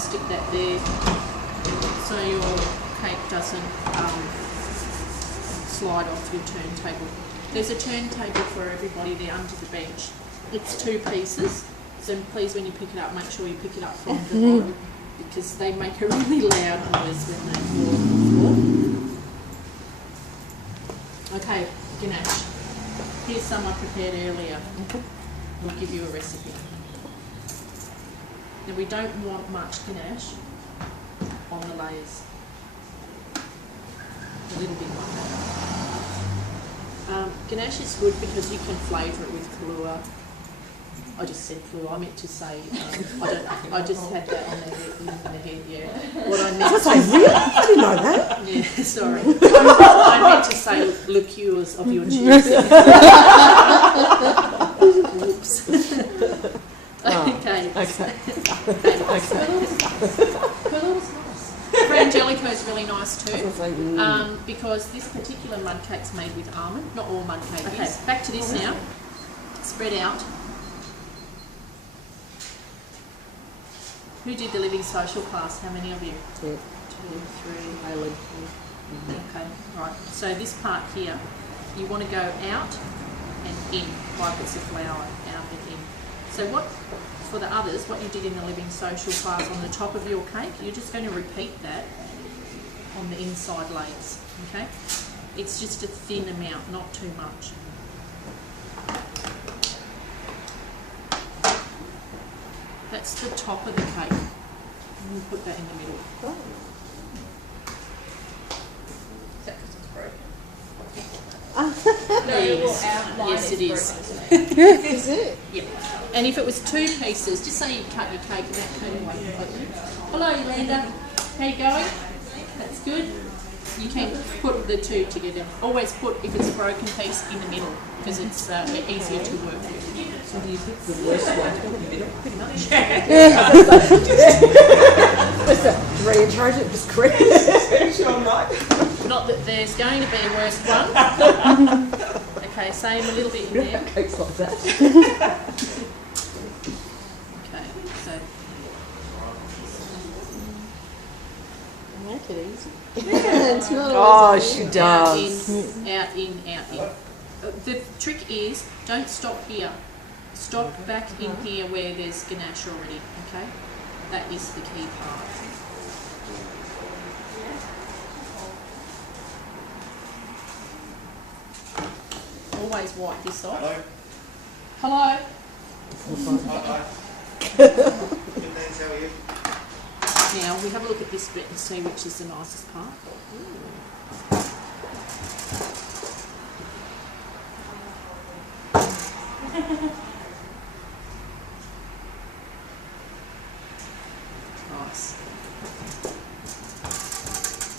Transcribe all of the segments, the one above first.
stick that there so your cake doesn't slide off your turntable. There's a turntable for everybody there under the bench. It's 2 pieces, so please when you pick it up, make sure you pick it up from the bottom because they make a really loud noise when they fall on the floor. Okay, Ganash. Here's some I prepared earlier. We'll give you a recipe. Now we don't want much Ganache on the layers. A little bit like that. Ganache is good because you can flavour it with Kahlua. I just said Kahlua. I meant to say I just had that on the head. Yeah. What I meant to say. Really? I didn't know that. Yeah. Sorry. I meant to say liqueurs of your choosing. Whoops. Okay. Kalua's nice. Frangelico is really nice too, because this particular mud cake's made with almond. Not all mud cake is. Okay, back to this now. Spread out. Who did the living social class? How many of you? 2, 3. Okay, right. So this part here, you want to go out and in, like it's a flower, out and in. So what, for the others, what you did in the living social class on the top of your cake, you're just going to repeat that on the inside layers, okay? It's just a thin amount, not too much. That's the top of the cake. And we'll put that in the middle. Oh. Is that because it's broken? No, it will outline. Yes, it is. Is it? Yeah. And if it was 2 pieces, just say you cut your cake without turning away completely. Hello, Yolanda. How you going? That's good. You can put the 2 together. Always put, if it's a broken piece, in the middle because it's easier to work with. So do you pick the worst one in the middle? Pretty much. What's that? Recharge it, just crazy. Not that there's going to be a worse one. Okay, same a little bit in there. Cakes like that. Okay, so. Make it easy. It's not Oh, she does. Out in. The trick is, don't stop here. Stop back in here where there's ganache already, okay? That is the key part. Always wipe this off. Hello. Hi. Good, thanks, how are you? Now we have a look at this bit and see which is the nicest part. Nice.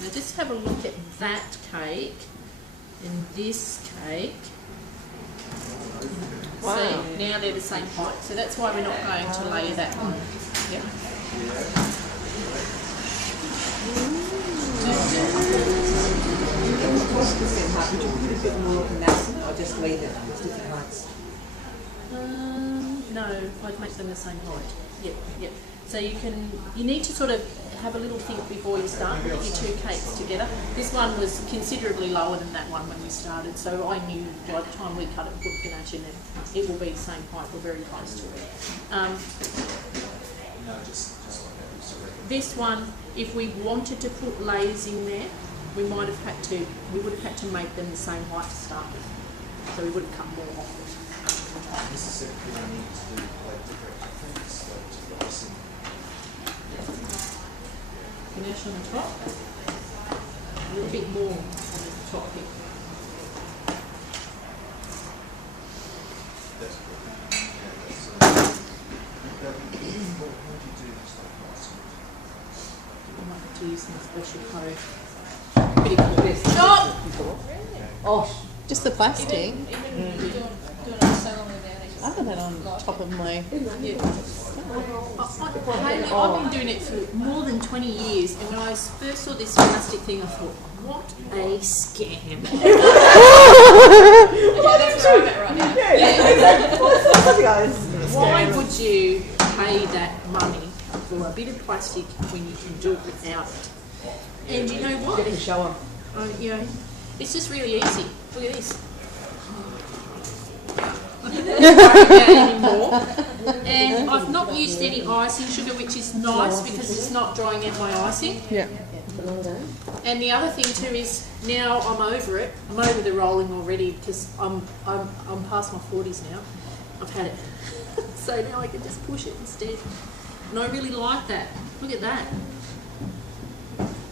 Now just have a look at that cake and this cake. Wow. See, now they're the same height, so that's why we're not going to layer that on. Yep. Would you put a bit more mass or just leave it at different heights? No, I'd make them the same height. Yep. So you need to sort of have a little think before you start with your 2 cakes together. This one was considerably lower than that one when we started, so I knew by the time we cut it and put ganache in it, it will be the same height or very close to it. This one, if we wanted to put layers in there, we would have had to make them the same height to start with, so we would have cut more off it. Ganache on the top, a little bit more on the top here. I might have to use some special code. Pretty cool. Stop! Oh, just the plastic. Doing it so long without it. I have that on top of my. I've been doing it for more than 20 years, and when I first saw this plastic thing, I thought, what a scam. That's where I'm at right now. Why would you pay that money for a bit of plastic when you can do it without it. And you know what? Get the shower. You know, it's just really easy. Look at this. I don't worry about it anymore. And I've not used any icing sugar, which is nice because it's not drying out my icing. Yeah. And the other thing too is now I'm over it. I'm over the rolling already because I'm past my 40s now. I've had it. So now I can just push it instead. And I really like that. Look at that.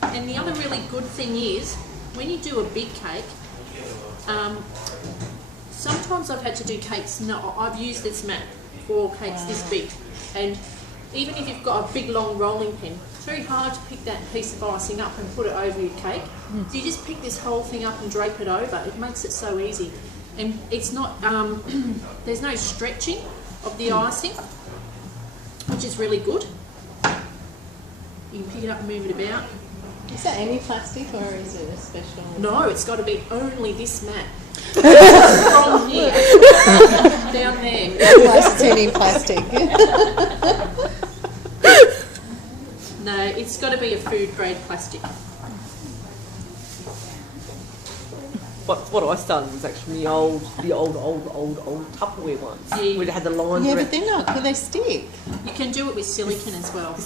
And the other really good thing is when you do a big cake, sometimes I've had to do cakes. No, I've used this mat for cakes this big. And even if you've got a big long rolling pin, it's very hard to pick that piece of icing up and put it over your cake. So you just pick this whole thing up and drape it over. It makes it so easy. And it's not, there's no stretching of the icing, which is really good. You can pick it up and move it about. Is that any plastic or is it a special? No, it's got to be only this mat. From here, down there. Otherwise it's any plastic. No, it's got to be a food grade plastic. What I started was actually the old Tupperware ones. Yeah. Where it had the lines Yeah, around. but they're not. But they stick. You can do it with silicone as well.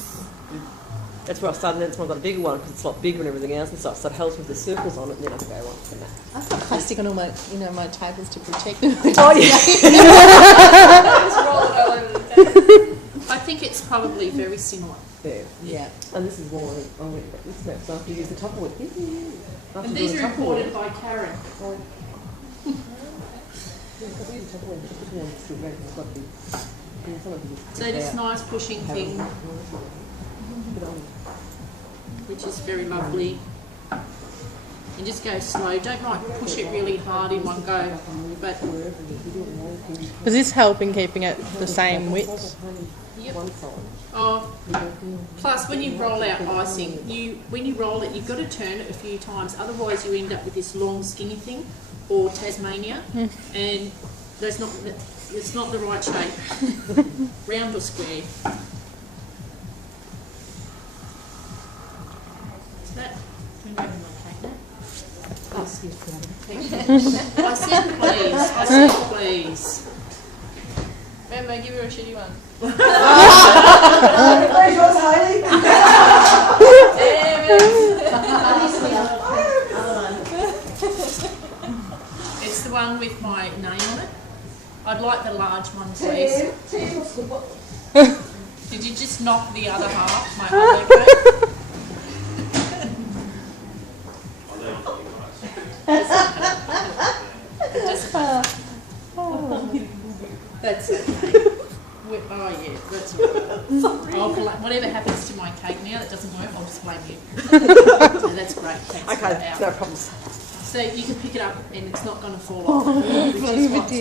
That's where I started, and that's why I got a bigger one because it's a lot bigger and everything else and stuff. So it helps with the circles on it, and then I can go right from that. I've got plastic on all my, my tables to protect them. Oh yeah. Just roll it all over the table. I think it's probably very similar. Yeah. Yeah. And this is why I went back this next. So after you use the Tupperware. And these are imported by Karen. So this nice pushing thing, which is very lovely. And just go slow. Don't like push it really hard in one go. But Does this help in keeping it the same width? yep. Oh, plus when you roll out icing, when you roll it, you've got to turn it a few times. Otherwise, you end up with this long, skinny thing, or Tasmania, and it's not the right shape. Round or square. Is that? Turn over my cake now. Thank you. I said please. Remember, give her a shitty one. It's the one with my name on it. I'd like the large one, please. Did you just knock the other half, my other cake? That's okay. Oh yeah, that's all right. Whatever happens to my cake now that doesn't work, I'll just blame you. So that's great. Thanks. Okay, no problems. So you can pick it up and it's not going to fall off, which is what's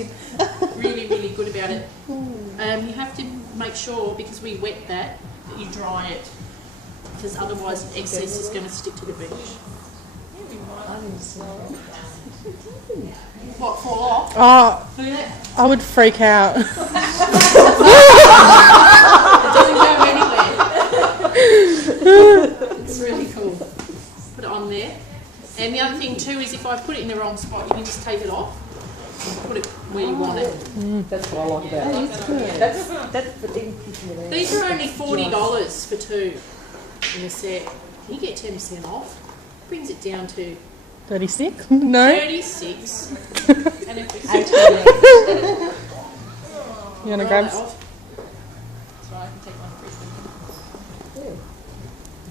really, really good about it. You have to make sure, because we wet that you dry it, because otherwise excess is going to stick to the bench. What, fall off? Oh, Look at that. I would freak out. It doesn't go anywhere. It's really cool. Put it on there. And the other thing too is if I put it in the wrong spot, you can just take it off and put it where you want it. That's what I like about it. That's the thing. These are only $40 for two in a set. You get 10% off. Brings it down to 36? No? 36. And if it's You want to grab? that off. That's right, I can take one free.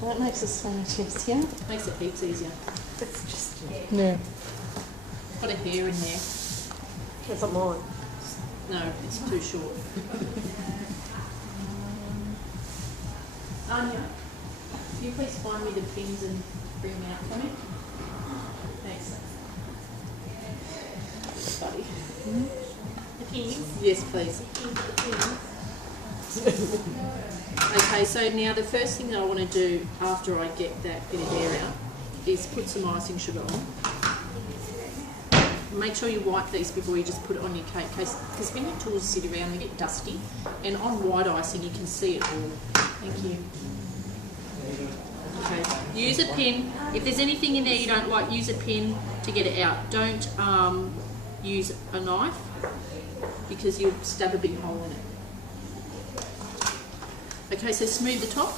Well, that makes it so much easier. Makes it heaps easier. That's just. Yeah. Got a hair in there. That's not mine. No, it's too short. Anya, can you please find me the pins and bring them out for me? Thanks. Buddy. The pins? Yes, please. Okay, so now the first thing that I want to do after I get that bit of hair out is put some icing sugar on. make sure you wipe these before you just put it on your cake, because when your tools sit around they get dusty, and on white icing you can see it all. Thank you. Okay, use a pin. If there's anything in there you don't like, use a pin to get it out. Don't use a knife, because you'll stab a big hole in it. Okay, so smooth the top.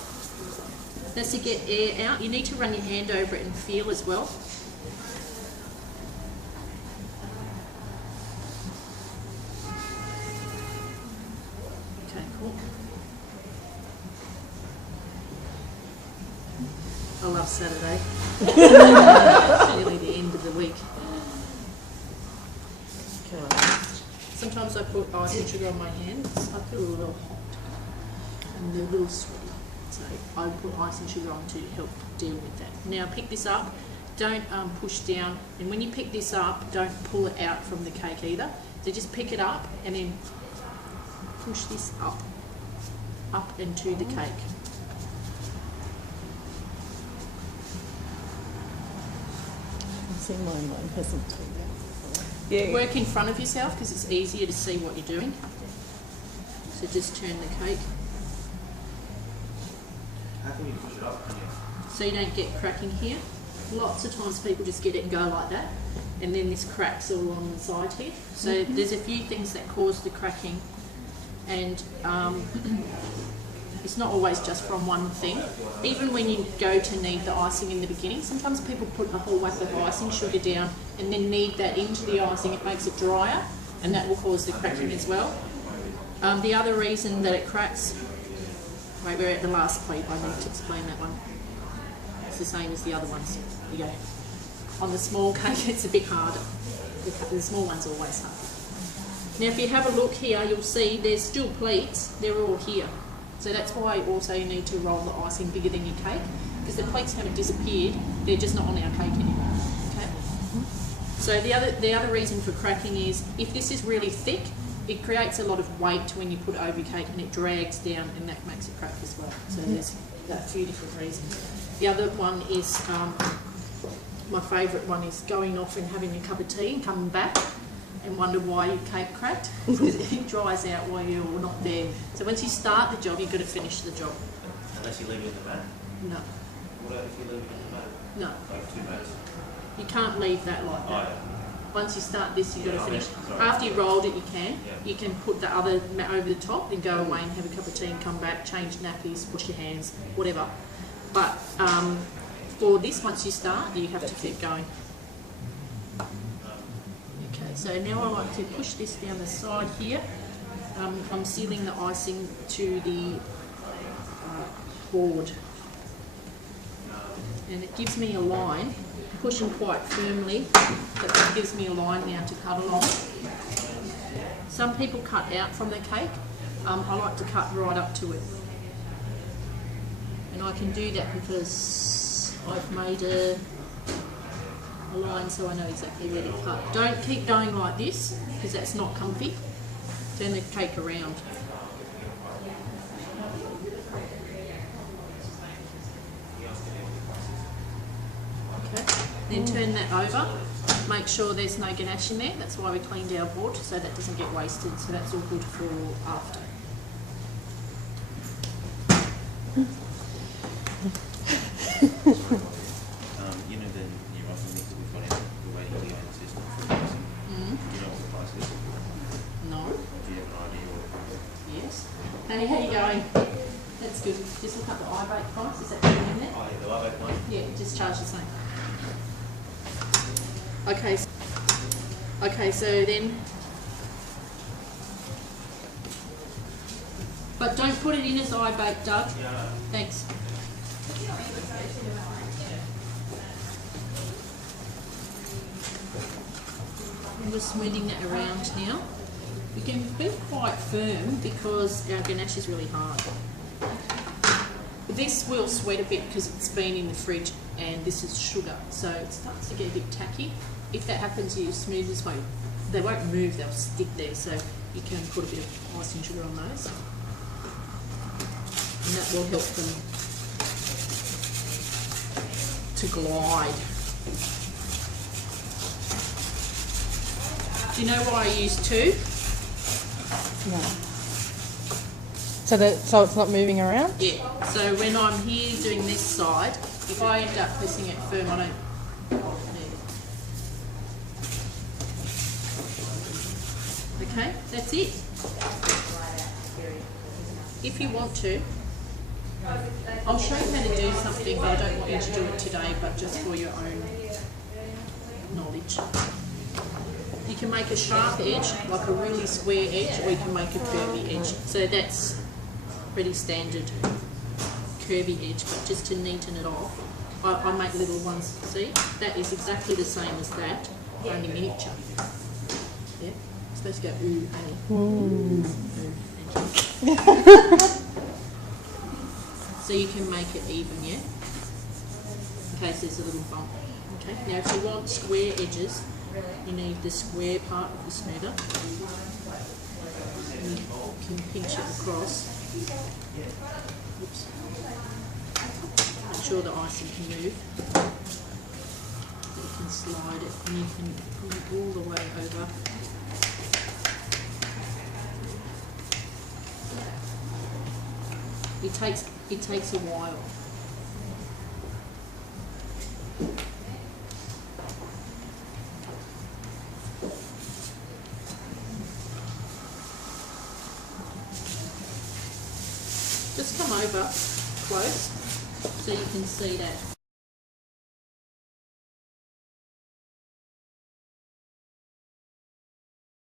That's to get air out. You need to run your hand over it and feel as well. Okay, cool. I love Saturday. Nearly the end of the week. Sometimes I put icing sugar on my hands. I feel a little hot and a little sweaty. So I put icing sugar on to help deal with that. Now pick this up. Don't push down. And when you pick this up, don't pull it out from the cake either. So just pick it up and then push this up into the cake. See mine hasn't. Yeah. Work in front of yourself because it's easier to see what you're doing. So just turn the cake. How can you push it up? So you don't get cracking here. Lots of times people just get it and go like that, and then this cracks all on the side here. So there's a few things that cause the cracking, and it's not always just from one thing. Even when you go to knead the icing in the beginning, sometimes people put a whole whack of icing sugar down and then knead that into the icing. It makes it drier, and that will cause the cracking as well. The other reason that it cracks, wait, we're at the last point, I need to explain that one. It's the same as the other ones. There you go. On the small cake, it's a bit harder. The small one's always hard. Now, if you have a look here, you'll see there's still pleats. They're all here. So that's why also you need to roll the icing bigger than your cake, because the pleats haven't disappeared. They're just not on our cake anymore. Okay. So the other reason for cracking is if this is really thick, it creates a lot of weight when you put it over your cake, and it drags down, and that makes it crack as well. So there's a few different reasons. The other one is, my favourite one is going off and having a cup of tea and coming back and wonder why your cake cracked, because it dries out while you're not there. So once you start the job, you've got to finish the job. Unless you leave it in the mat? No. What about if you leave it in the mat? No. Like 2 mats? You can't leave that like that. Oh, yeah. Once you start this, you've got to finish. Sorry. After you rolled it, you can. Yeah. You can put the other mat over the top, then go away and have a cup of tea and come back, change nappies, wash your hands, whatever. But for this, once you start, you have to keep going. Okay, so now I like to push this down the side here. I'm sealing the icing to the board. And it gives me a line, pushing quite firmly, but that gives me a line now to cut along. Some people cut out from their cake. I like to cut right up to it. And I can do that because I've made a line so I know exactly where to cut. Don't keep going like this because that's not comfy. Turn the cake around. Okay, then turn that over. Make sure there's no ganache in there. That's why we cleaned our board, so that doesn't get wasted. So that's all good for after. You know the new icing mix that we've got in the waiting to go in the system for icing? Do you know what the price is? No. Do you have an idea what? Yes. Hey, how you going? That's good. Just look up the iBake price. Is that going in there? Oh, yeah, the live one? Yeah, just charge the same. Okay, so then, but don't put it in as iBake, Doug. Yeah. Thanks. I'm just smoothing that around now. We can be quite firm because our ganache is really hard. This will sweat a bit because it's been in the fridge and this is sugar, so it starts to get a bit tacky. If that happens, you smooth this way. They won't move, they'll stick there, so you can put a bit of icing sugar on those. And that will help them to glide. Do you know why I use two? No. So it's not moving around? Yeah. So when I'm here doing this side, if I end up pressing it firm, I don't. Okay, that's it. If you want to, I'll show you how to do something, but I don't want you to do it today, but just for your own knowledge. You can make a sharp edge, like a really square edge, or you can make a curvy edge. So that's pretty standard curvy edge, but just to neaten it off, I make little ones. See, that is exactly the same as that, only miniature. Yeah, it's supposed to go ooh, honey. Ooh, thank you. So you can make it even, yeah? In case there's a little bump. Okay, now if you want square edges, you need the square part of the smoother. And you can pinch it across. Oops. Make sure the icing can move. You can slide it and you can pull it all the way over. It takes a while. Just come over close so you can see that.